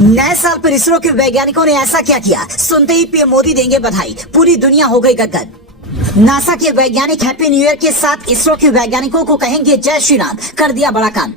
नए साल पर इसरो के वैज्ञानिकों ने ऐसा क्या किया, सुनते ही पीएम मोदी देंगे बधाई, पूरी दुनिया हो गई गदगद। नासा के वैज्ञानिक हैप्पी न्यू ईयर के साथ इसरो के वैज्ञानिकों को कहेंगे जय श्री राम, कर दिया बड़ा काम।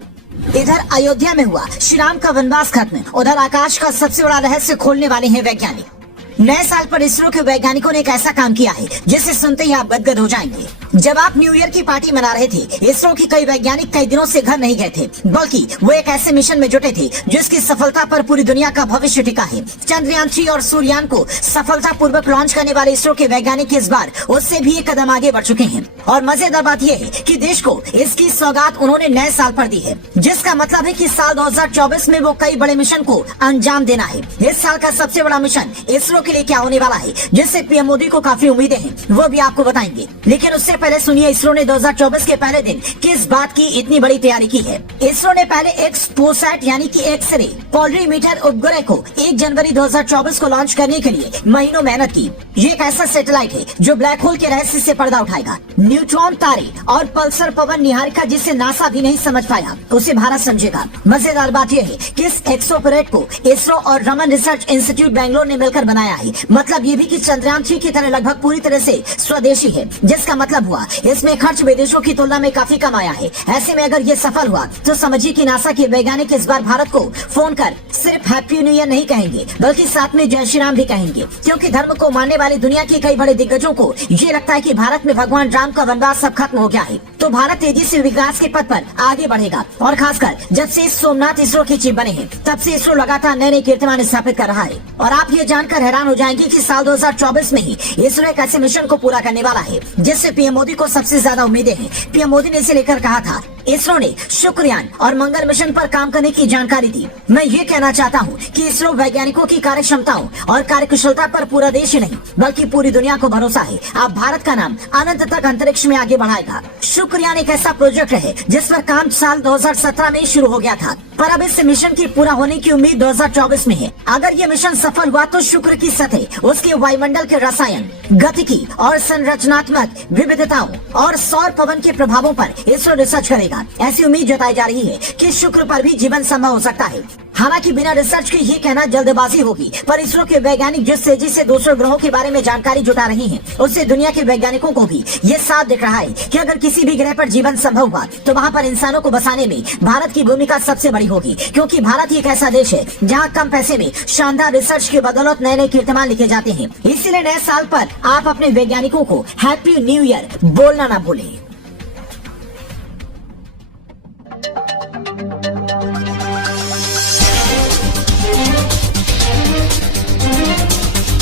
इधर अयोध्या में हुआ श्री राम का वनवास खत्म, उधर आकाश का सबसे बड़ा रहस्य खोलने वाले हैं वैज्ञानिक। नए साल पर इसरो के वैज्ञानिकों ने एक ऐसा काम किया है जिसे सुनते ही आप गदगद हो जाएंगे। जब आप न्यू ईयर की पार्टी मना रहे थे, इसरो के कई वैज्ञानिक कई दिनों से घर नहीं गए थे, बल्कि वो एक ऐसे मिशन में जुटे थे जिसकी सफलता पर पूरी दुनिया का भविष्य टिका है। चंद्रयान 3 और सूर्ययान को सफलतापूर्वक लॉन्च करने वाले इसरो के वैज्ञानिक इस बार उससे भी एक कदम आगे बढ़ चुके हैं। और मजेदार बात यह है कि देश को इसकी सौगात उन्होंने नए साल पर दी है, जिसका मतलब है कि साल 2024 में वो कई बड़े मिशन को अंजाम देना है। इस साल का सबसे बड़ा मिशन इसरो के लिए क्या होने वाला है, जिससे पीएम मोदी को काफी उम्मीदें हैं, वो भी आपको बताएंगे। लेकिन उससे पहले सुनिए इसरो ने 2024 के पहले दिन किस बात की इतनी बड़ी तैयारी की है। इसरो ने पहले एक्सपोसैट यानी कि एक्सरे पोलरीमीटर उपग्रह को 1 जनवरी 2024 को लॉन्च करने के लिए महीनों मेहनत की। ये एक ऐसा सैटेलाइट है जो ब्लैक होल के रहस्य से पर्दा उठाएगा। न्यूट्रॉन तारे और पल्सर पवन निहारिका जिसे नासा भी नहीं समझ पाया, उसे भारत समझेगा। मजेदार बात यह है कि इस एक्सोपरेट को इसरो और रमन रिसर्च इंस्टीट्यूट बेंगलोर ने मिलकर बनाया है। मतलब ये भी कि चंद्रयान 3 की तरह लगभग पूरी तरह से स्वदेशी है, जिसका मतलब हुआ इसमें खर्च विदेशों की तुलना में काफी कम आया है। ऐसे में अगर ये सफल हुआ तो समझिए कि नासा के वैज्ञानिक इस बार भारत को फोन कर सिर्फ हैप्पी न्यू ईयर नहीं कहेंगे, बल्कि साथ में जय श्री राम भी कहेंगे, क्योंकि धर्म को मानने वाली दुनिया के कई बड़े दिग्गजों को ये लगता है कि भारत में भगवान राम का वनवास सब खत्म हो गया है, तो भारत तेजी से विकास के पथ पर आगे बढ़ेगा। और खासकर जब से सोमनाथ इसरो के चीफ बने हैं, तब से इसरो लगातार नए नए कीर्तिमान स्थापित कर रहा है। और आप ये जानकर हैरान हो जाएंगे कि साल 2024 में ही इसरो एक ऐसे मिशन को पूरा करने वाला है जिससे पीएम मोदी को सबसे ज्यादा उम्मीदें हैं। पीएम मोदी ने इसे लेकर कहा था, इसरो ने शुक्रयान और मंगल मिशन पर काम करने की जानकारी दी। मैं ये कहना चाहता हूँ कि इसरो वैज्ञानिकों की कार्य क्षमताओं और कार्यकुशलता पर पूरा देश ही नहीं बल्कि पूरी दुनिया को भरोसा है। अब भारत का नाम अनंत तक अंतरिक्ष में आगे बढ़ाएगा। शुक्रयान एक ऐसा प्रोजेक्ट है जिस पर काम साल 2017 में शुरू हो गया था, पर अब इस मिशन की पूरा होने की उम्मीद 2024 में है। अगर ये मिशन सफल हुआ तो शुक्र की सतह, उसके वायुमंडल के रसायन, गतिकी और संरचनात्मक विविधताओं और सौर पवन के प्रभावों पर इसरो रिसर्च करेगा। ऐसी उम्मीद जताई जा रही है कि शुक्र पर भी जीवन संभव हो सकता है। हालांकि बिना रिसर्च के ये कहना जल्दबाजी होगी, पर इसरो के वैज्ञानिक जिस तेजी से दूसरे ग्रहों के बारे में जानकारी जुटा रही हैं, उससे दुनिया के वैज्ञानिकों को भी ये साफ दिख रहा है कि अगर किसी भी ग्रह पर जीवन संभव हुआ तो वहाँ पर इंसानों को बसाने में भारत की भूमिका सबसे बड़ी होगी, क्योंकि भारत ही एक ऐसा देश है जहाँ कम पैसे में शानदार रिसर्च की बदौलत नए नए कीर्तिमान लिखे जाते हैं। इसीलिए नए साल पर आप अपने वैज्ञानिकों को हैप्पी न्यू ईयर बोलना न भूलें।